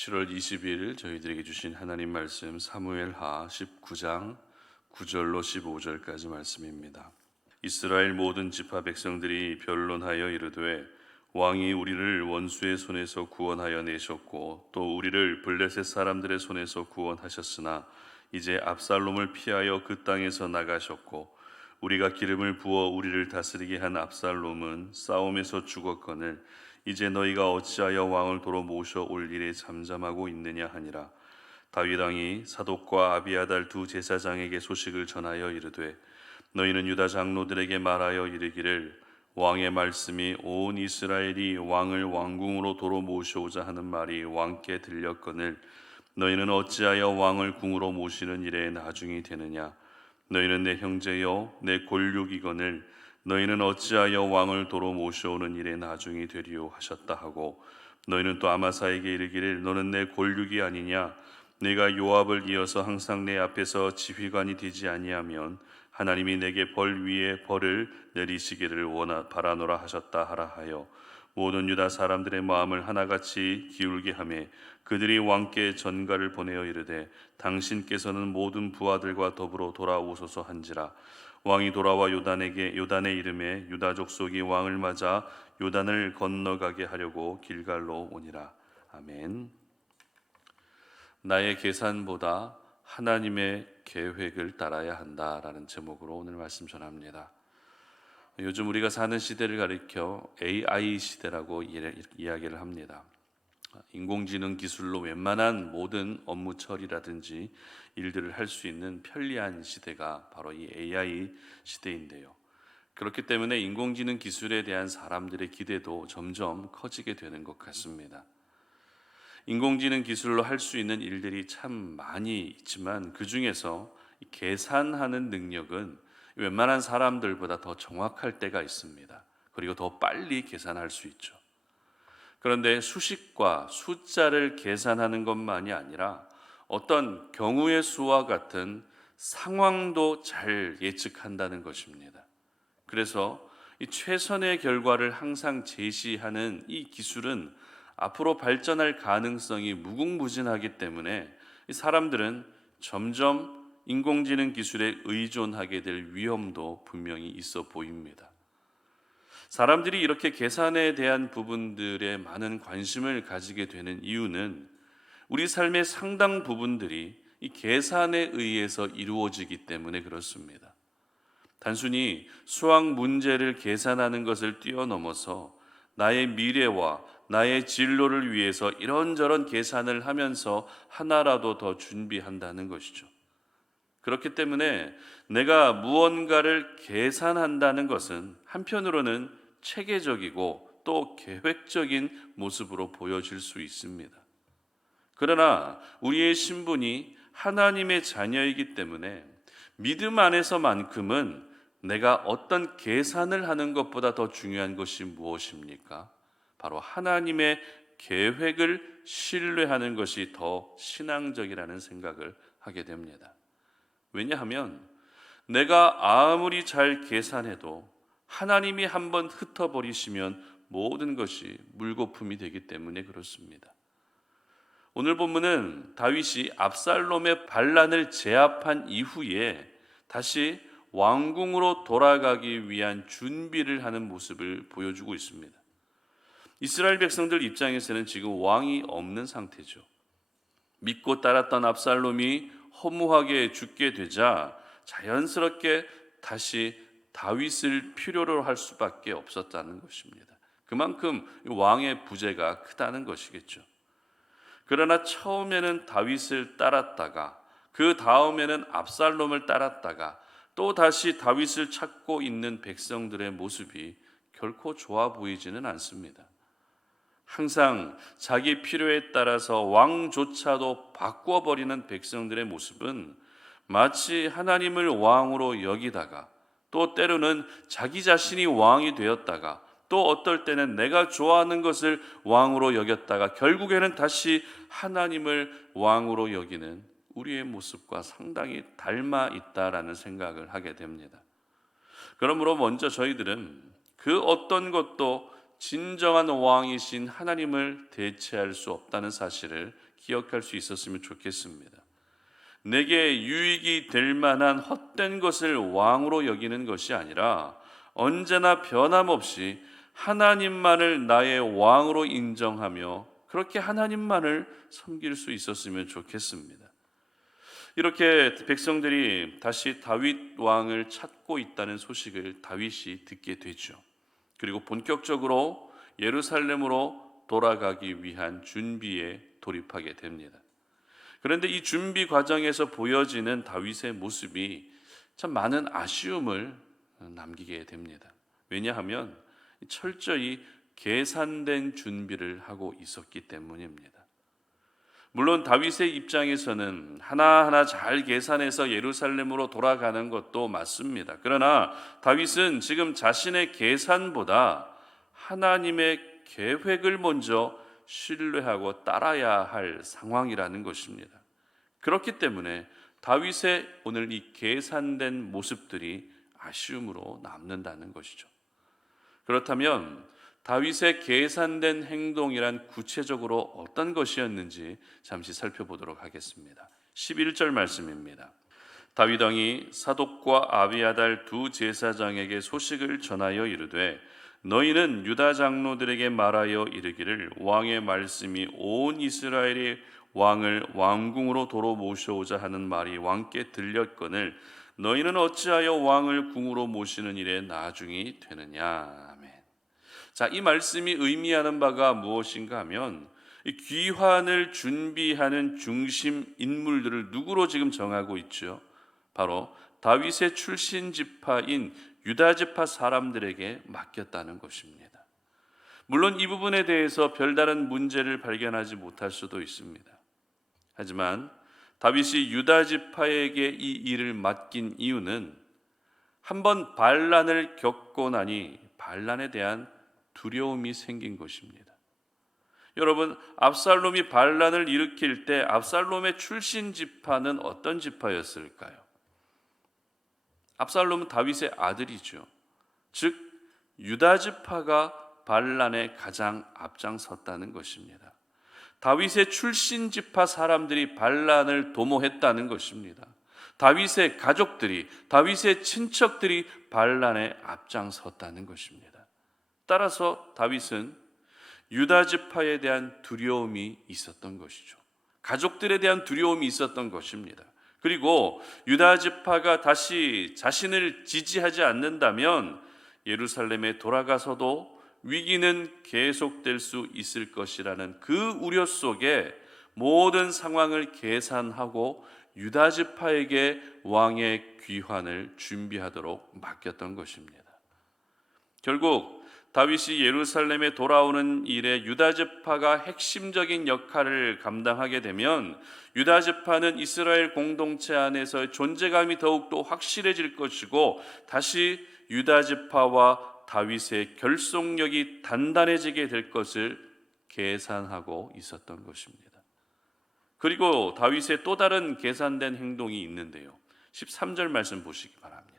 7월 20일 저희들에게 주신 하나님 말씀 사무엘하 19장 9절로 15절까지 말씀입니다. 이스라엘 모든 지파 백성들이 변론하여 이르되 왕이 우리를 원수의 손에서 구원하여 내셨고 또 우리를 블레셋 사람들의 손에서 구원하셨으나 이제 압살롬을 피하여 그 땅에서 나가셨고 우리가 기름을 부어 우리를 다스리게 한 압살롬은 싸움에서 죽었거늘 이제 너희가 어찌하여 왕을 도로 모셔 올 일에 잠잠하고 있느냐 하니라. 다윗 왕이 사독과 아비아달 두 제사장에게 소식을 전하여 이르되 너희는 유다 장로들에게 말하여 이르기를 왕의 말씀이 온 이스라엘이 왕을 왕궁으로 도로 모셔오자 하는 말이 왕께 들렸거늘 너희는 어찌하여 왕을 궁으로 모시는 일에 나중이 되느냐. 너희는 내 형제요 내 골육이거늘 너희는 어찌하여 왕을 도로 모셔오는 일에 나중이 되리요 하셨다 하고 너희는 또 아마사에게 이르기를 너는 내 골육이 아니냐. 네가 요압을 이어서 항상 내 앞에서 지휘관이 되지 아니하면 하나님이 내게 벌 위에 벌을 내리시기를 바라노라 하셨다 하라 하여 모든 유다 사람들의 마음을 하나같이 기울게 하며 그들이 왕께 전가를 보내어 이르되 당신께서는 모든 부하들과 더불어 돌아오소서 한지라. 왕이 돌아와 요단의 이름에 유다 족속이 왕을 맞아 요단을 건너가게 하려고 길갈로 오니라. 아멘. 나의 계산보다 하나님의 계획을 따라야 한다라는 제목으로 오늘 말씀 전합니다. 요즘 우리가 사는 시대를 가리켜 AI 시대라고 이야기를 합니다. 인공지능 기술로 웬만한 모든 업무 처리라든지 일들을 할 수 있는 편리한 시대가 바로 이 AI 시대인데요. 그렇기 때문에 인공지능 기술에 대한 사람들의 기대도 점점 커지게 되는 것 같습니다. 인공지능 기술로 할 수 있는 일들이 참 많이 있지만 그 중에서 계산하는 능력은 웬만한 사람들보다 더 정확할 때가 있습니다. 그리고 더 빨리 계산할 수 있죠. 그런데 수식과 숫자를 계산하는 것만이 아니라 어떤 경우의 수와 같은 상황도 잘 예측한다는 것입니다. 그래서 이 최선의 결과를 항상 제시하는 이 기술은 앞으로 발전할 가능성이 무궁무진하기 때문에 사람들은 점점 인공지능 기술에 의존하게 될 위험도 분명히 있어 보입니다. 사람들이 이렇게 계산에 대한 부분들에 많은 관심을 가지게 되는 이유는 우리 삶의 상당 부분들이 이 계산에 의해서 이루어지기 때문에 그렇습니다. 단순히 수학 문제를 계산하는 것을 뛰어넘어서 나의 미래와 나의 진로를 위해서 이런저런 계산을 하면서 하나라도 더 준비한다는 것이죠. 그렇기 때문에 내가 무언가를 계산한다는 것은 한편으로는 체계적이고 또 계획적인 모습으로 보여질 수 있습니다. 그러나 우리의 신분이 하나님의 자녀이기 때문에 믿음 안에서만큼은 내가 어떤 계산을 하는 것보다 더 중요한 것이 무엇입니까? 바로 하나님의 계획을 신뢰하는 것이 더 신앙적이라는 생각을 하게 됩니다. 왜냐하면 내가 아무리 잘 계산해도 하나님이 한번 흩어버리시면 모든 것이 물거품이 되기 때문에 그렇습니다. 오늘 본문은 다윗이 압살롬의 반란을 제압한 이후에 다시 왕궁으로 돌아가기 위한 준비를 하는 모습을 보여주고 있습니다. 이스라엘 백성들 입장에서는 지금 왕이 없는 상태죠. 믿고 따랐던 압살롬이 허무하게 죽게 되자 자연스럽게 다시 다윗을 필요로 할 수밖에 없었다는 것입니다. 그만큼 왕의 부재가 크다는 것이겠죠. 그러나 처음에는 다윗을 따랐다가 그 다음에는 압살롬을 따랐다가 또 다시 다윗을 찾고 있는 백성들의 모습이 결코 좋아 보이지는 않습니다. 항상 자기 필요에 따라서 왕조차도 바꿔버리는 백성들의 모습은 마치 하나님을 왕으로 여기다가 또 때로는 자기 자신이 왕이 되었다가 또 어떨 때는 내가 좋아하는 것을 왕으로 여겼다가 결국에는 다시 하나님을 왕으로 여기는 우리의 모습과 상당히 닮아 있다라는 생각을 하게 됩니다. 그러므로 먼저 저희들은 그 어떤 것도 진정한 왕이신 하나님을 대체할 수 없다는 사실을 기억할 수 있었으면 좋겠습니다. 내게 유익이 될 만한 헛된 것을 왕으로 여기는 것이 아니라 언제나 변함없이 하나님만을 나의 왕으로 인정하며 그렇게 하나님만을 섬길 수 있었으면 좋겠습니다. 이렇게 백성들이 다시 다윗 왕을 찾고 있다는 소식을 다윗이 듣게 되죠. 그리고 본격적으로 예루살렘으로 돌아가기 위한 준비에 돌입하게 됩니다. 그런데 이 준비 과정에서 보여지는 다윗의 모습이 참 많은 아쉬움을 남기게 됩니다. 왜냐하면 철저히 계산된 준비를 하고 있었기 때문입니다. 물론 다윗의 입장에서는 하나하나 잘 계산해서 예루살렘으로 돌아가는 것도 맞습니다. 그러나 다윗은 지금 자신의 계산보다 하나님의 계획을 먼저 신뢰하고 따라야 할 상황이라는 것입니다. 그렇기 때문에 다윗의 오늘 이 계산된 모습들이 아쉬움으로 남는다는 것이죠. 그렇다면 다윗의 계산된 행동이란 구체적으로 어떤 것이었는지 잠시 살펴보도록 하겠습니다. 11절 말씀입니다. 다윗 왕이 사독과 아비아달 두 제사장에게 소식을 전하여 이르되 너희는 유다 장로들에게 말하여 이르기를 왕의 말씀이 온 이스라엘이 왕을 왕궁으로 도로 모셔오자 하는 말이 왕께 들렸거늘 너희는 어찌하여 왕을 궁으로 모시는 일에 나중이 되느냐. 아멘. 자, 이 말씀이 의미하는 바가 무엇인가 하면 이 귀환을 준비하는 중심 인물들을 누구로 지금 정하고 있죠? 바로 다윗의 출신 지파인 유다 지파 사람들에게 맡겼다는 것입니다. 물론 이 부분에 대해서 별다른 문제를 발견하지 못할 수도 있습니다. 하지만 다윗이 유다 지파에게 이 일을 맡긴 이유는 한번 반란을 겪고 나니 반란에 대한 두려움이 생긴 것입니다. 여러분, 압살롬이 반란을 일으킬 때 압살롬의 출신 지파는 어떤 지파였을까요? 압살롬은 다윗의 아들이죠. 즉 유다 지파가 반란에 가장 앞장섰다는 것입니다. 다윗의 출신 지파 사람들이 반란을 도모했다는 것입니다. 다윗의 가족들이, 다윗의 친척들이 반란에 앞장섰다는 것입니다. 따라서 다윗은 유다 지파에 대한 두려움이 있었던 것이죠. 가족들에 대한 두려움이 있었던 것입니다. 그리고 유다 지파가 다시 자신을 지지하지 않는다면 예루살렘에 돌아가서도 위기는 계속될 수 있을 것이라는 그 우려 속에 모든 상황을 계산하고 유다 지파에게 왕의 귀환을 준비하도록 맡겼던 것입니다. 결국 다윗이 예루살렘에 돌아오는 일에 유다 지파가 핵심적인 역할을 감당하게 되면 유다 지파는 이스라엘 공동체 안에서의 존재감이 더욱더 확실해질 것이고 다시 유다 지파와 다윗의 결속력이 단단해지게 될 것을 계산하고 있었던 것입니다. 그리고 다윗의 또 다른 계산된 행동이 있는데요. 13절 말씀 보시기 바랍니다.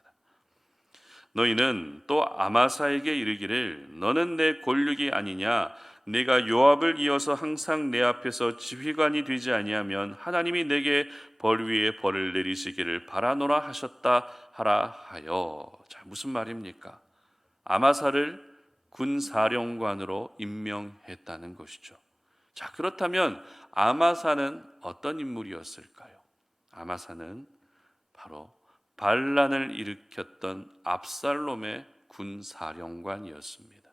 너희는 또 아마사에게 이르기를 너는 내 골육이 아니냐 내가 요압을 이어서 항상 내 앞에서 지휘관이 되지 아니하면 하나님이 내게 벌 위에 벌을 내리시기를 바라노라 하셨다 하라 하여. 자, 무슨 말입니까? 아마사를 군사령관으로 임명했다는 것이죠. 자, 그렇다면 아마사는 어떤 인물이었을까요? 아마사는 바로 반란을 일으켰던 압살롬의 군사령관이었습니다.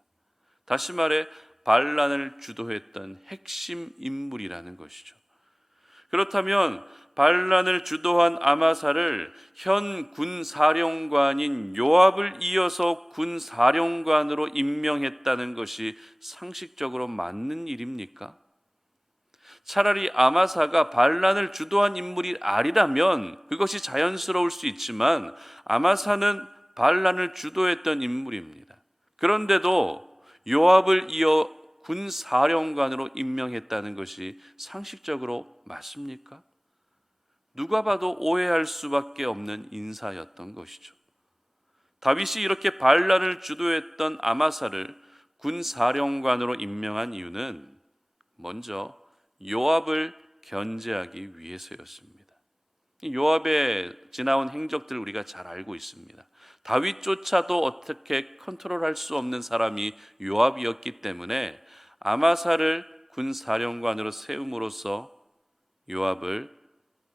다시 말해 반란을 주도했던 핵심 인물이라는 것이죠. 그렇다면 반란을 주도한 아마사를 현 군사령관인 요압을 이어서 군사령관으로 임명했다는 것이 상식적으로 맞는 일입니까? 차라리 아마사가 반란을 주도한 인물이 아니라면 그것이 자연스러울 수 있지만 아마사는 반란을 주도했던 인물입니다. 그런데도 요압을 이어 군사령관으로 임명했다는 것이 상식적으로 맞습니까? 누가 봐도 오해할 수밖에 없는 인사였던 것이죠. 다윗이 이렇게 반란을 주도했던 아마사를 군사령관으로 임명한 이유는 먼저 요압을 견제하기 위해서였습니다. 이 요압의 지나온 행적들 우리가 잘 알고 있습니다. 다윗조차도 어떻게 컨트롤할 수 없는 사람이 요압이었기 때문에 아마사를 군사령관으로 세움으로써 요압을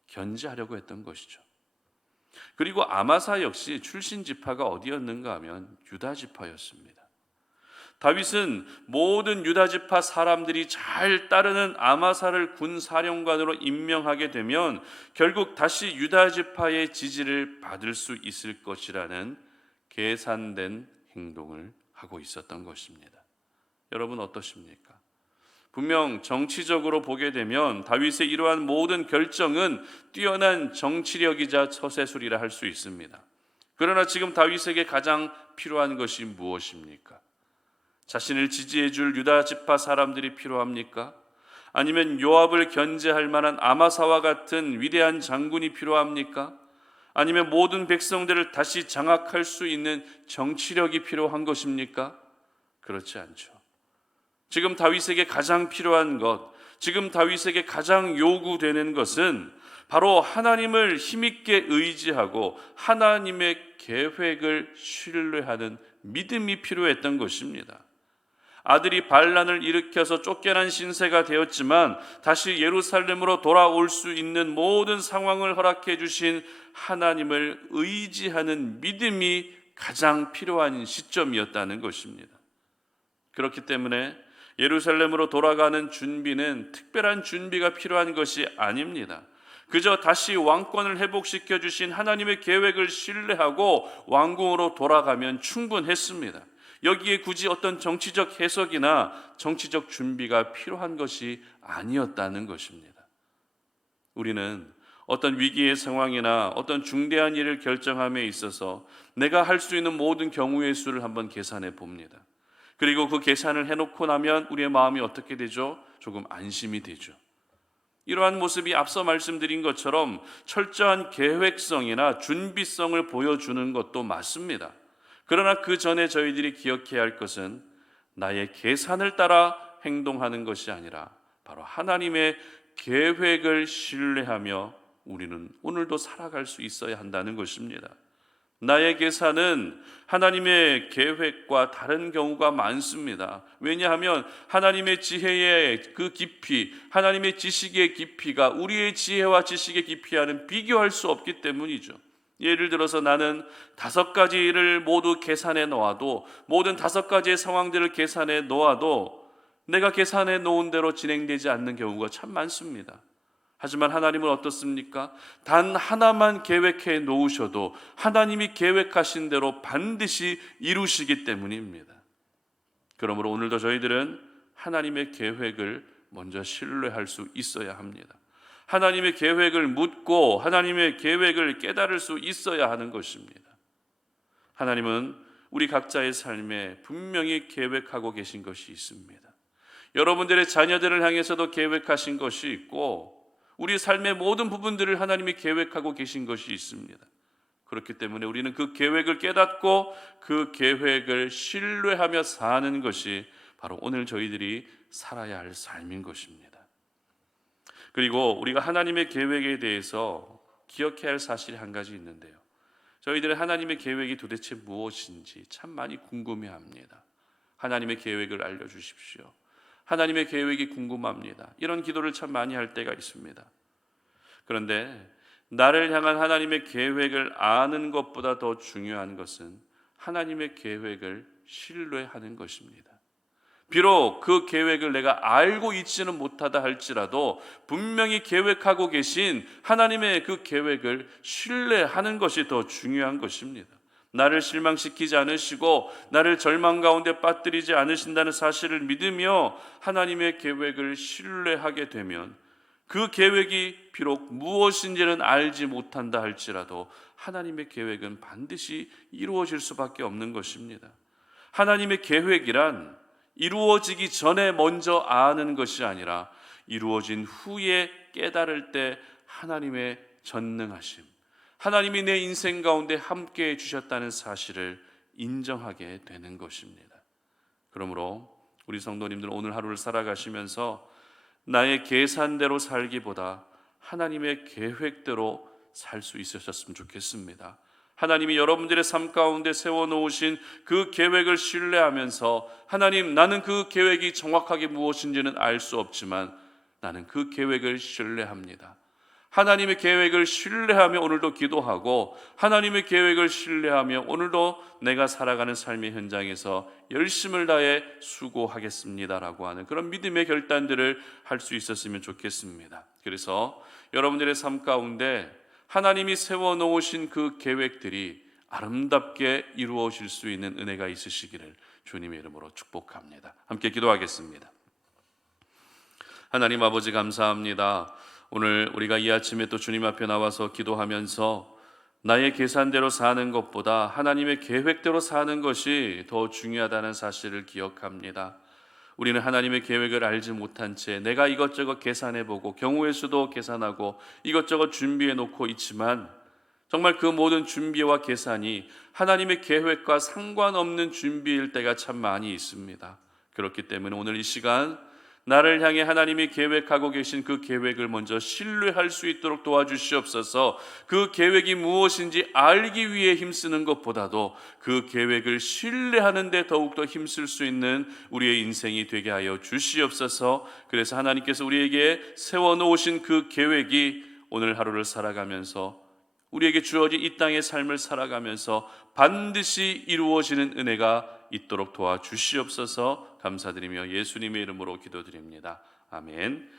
견제하려고 했던 것이죠. 그리고 아마사 역시 출신 지파가 어디였는가 하면 유다 지파였습니다. 다윗은 모든 유다 지파 사람들이 잘 따르는 아마사를 군사령관으로 임명하게 되면 결국 다시 유다 지파의 지지를 받을 수 있을 것이라는 계산된 행동을 하고 있었던 것입니다. 여러분 어떠십니까? 분명 정치적으로 보게 되면 다윗의 이러한 모든 결정은 뛰어난 정치력이자 처세술이라 할 수 있습니다. 그러나 지금 다윗에게 가장 필요한 것이 무엇입니까? 자신을 지지해 줄 유다 지파 사람들이 필요합니까? 아니면 요압을 견제할 만한 아마사와 같은 위대한 장군이 필요합니까? 아니면 모든 백성들을 다시 장악할 수 있는 정치력이 필요한 것입니까? 그렇지 않죠. 지금 다윗에게 가장 필요한 것, 지금 다윗에게 가장 요구되는 것은 바로 하나님을 힘있게 의지하고 하나님의 계획을 신뢰하는 믿음이 필요했던 것입니다. 아들이 반란을 일으켜서 쫓겨난 신세가 되었지만 다시 예루살렘으로 돌아올 수 있는 모든 상황을 허락해 주신 하나님을 의지하는 믿음이 가장 필요한 시점이었다는 것입니다. 그렇기 때문에 예루살렘으로 돌아가는 준비는 특별한 준비가 필요한 것이 아닙니다. 그저 다시 왕권을 회복시켜 주신 하나님의 계획을 신뢰하고 왕궁으로 돌아가면 충분했습니다. 여기에 굳이 어떤 정치적 해석이나 정치적 준비가 필요한 것이 아니었다는 것입니다. 우리는 어떤 위기의 상황이나 어떤 중대한 일을 결정함에 있어서 내가 할 수 있는 모든 경우의 수를 한번 계산해 봅니다. 그리고 그 계산을 해놓고 나면 우리의 마음이 어떻게 되죠? 조금 안심이 되죠. 이러한 모습이 앞서 말씀드린 것처럼 철저한 계획성이나 준비성을 보여주는 것도 맞습니다. 그러나 그 전에 저희들이 기억해야 할 것은 나의 계산을 따라 행동하는 것이 아니라 바로 하나님의 계획을 신뢰하며 우리는 오늘도 살아갈 수 있어야 한다는 것입니다. 나의 계산은 하나님의 계획과 다른 경우가 많습니다. 왜냐하면 하나님의 지혜의 그 깊이, 하나님의 지식의 깊이가 우리의 지혜와 지식의 깊이와는 비교할 수 없기 때문이죠. 예를 들어서 나는 5가지를 모두 계산해 놓아도, 모든 5가지의 상황들을 계산해 놓아도 내가 계산해 놓은 대로 진행되지 않는 경우가 참 많습니다. 하지만 하나님은 어떻습니까? 단 하나만 계획해 놓으셔도 하나님이 계획하신 대로 반드시 이루시기 때문입니다. 그러므로 오늘도 저희들은 하나님의 계획을 먼저 신뢰할 수 있어야 합니다. 하나님의 계획을 묻고 하나님의 계획을 깨달을 수 있어야 하는 것입니다. 하나님은 우리 각자의 삶에 분명히 계획하고 계신 것이 있습니다. 여러분들의 자녀들을 향해서도 계획하신 것이 있고 우리 삶의 모든 부분들을 하나님이 계획하고 계신 것이 있습니다. 그렇기 때문에 우리는 그 계획을 깨닫고 그 계획을 신뢰하며 사는 것이 바로 오늘 저희들이 살아야 할 삶인 것입니다. 그리고 우리가 하나님의 계획에 대해서 기억해야 할 사실이 한 가지 있는데요. 저희들은 하나님의 계획이 도대체 무엇인지 참 많이 궁금해합니다. 하나님의 계획을 알려주십시오. 하나님의 계획이 궁금합니다. 이런 기도를 참 많이 할 때가 있습니다. 그런데 나를 향한 하나님의 계획을 아는 것보다 더 중요한 것은 하나님의 계획을 신뢰하는 것입니다. 비록 그 계획을 내가 알고 있지는 못하다 할지라도 분명히 계획하고 계신 하나님의 그 계획을 신뢰하는 것이 더 중요한 것입니다. 나를 실망시키지 않으시고 나를 절망 가운데 빠뜨리지 않으신다는 사실을 믿으며 하나님의 계획을 신뢰하게 되면 그 계획이 비록 무엇인지는 알지 못한다 할지라도 하나님의 계획은 반드시 이루어질 수밖에 없는 것입니다. 하나님의 계획이란 이루어지기 전에 먼저 아는 것이 아니라 이루어진 후에 깨달을 때 하나님의 전능하심, 하나님이 내 인생 가운데 함께해 주셨다는 사실을 인정하게 되는 것입니다. 그러므로 우리 성도님들 오늘 하루를 살아가시면서 나의 계산대로 살기보다 하나님의 계획대로 살 수 있으셨으면 좋겠습니다. 하나님이 여러분들의 삶 가운데 세워놓으신 그 계획을 신뢰하면서, 하나님, 나는 그 계획이 정확하게 무엇인지는 알 수 없지만 나는 그 계획을 신뢰합니다. 하나님의 계획을 신뢰하며 오늘도 기도하고, 하나님의 계획을 신뢰하며 오늘도 내가 살아가는 삶의 현장에서 열심을 다해 수고하겠습니다라고 하는 그런 믿음의 결단들을 할 수 있었으면 좋겠습니다. 그래서 여러분들의 삶 가운데 하나님이 세워놓으신 그 계획들이 아름답게 이루어질 수 있는 은혜가 있으시기를 주님의 이름으로 축복합니다. 함께 기도하겠습니다. 하나님 아버지, 감사합니다. 오늘 우리가 이 아침에 또 주님 앞에 나와서 기도하면서 나의 계산대로 사는 것보다 하나님의 계획대로 사는 것이 더 중요하다는 사실을 기억합니다. 우리는 하나님의 계획을 알지 못한 채 내가 이것저것 계산해보고 경우의 수도 계산하고 이것저것 준비해 놓고 있지만, 정말 그 모든 준비와 계산이 하나님의 계획과 상관없는 준비일 때가 참 많이 있습니다. 그렇기 때문에 오늘 이 시간 나를 향해 하나님이 계획하고 계신 그 계획을 먼저 신뢰할 수 있도록 도와주시옵소서. 그 계획이 무엇인지 알기 위해 힘쓰는 것보다도 그 계획을 신뢰하는 데 더욱더 힘쓸 수 있는 우리의 인생이 되게 하여 주시옵소서. 그래서 하나님께서 우리에게 세워놓으신 그 계획이 오늘 하루를 살아가면서, 우리에게 주어진 이 땅의 삶을 살아가면서 반드시 이루어지는 은혜가 있도록 도와주시옵소서. 감사드리며 예수님의 이름으로 기도드립니다. 아멘.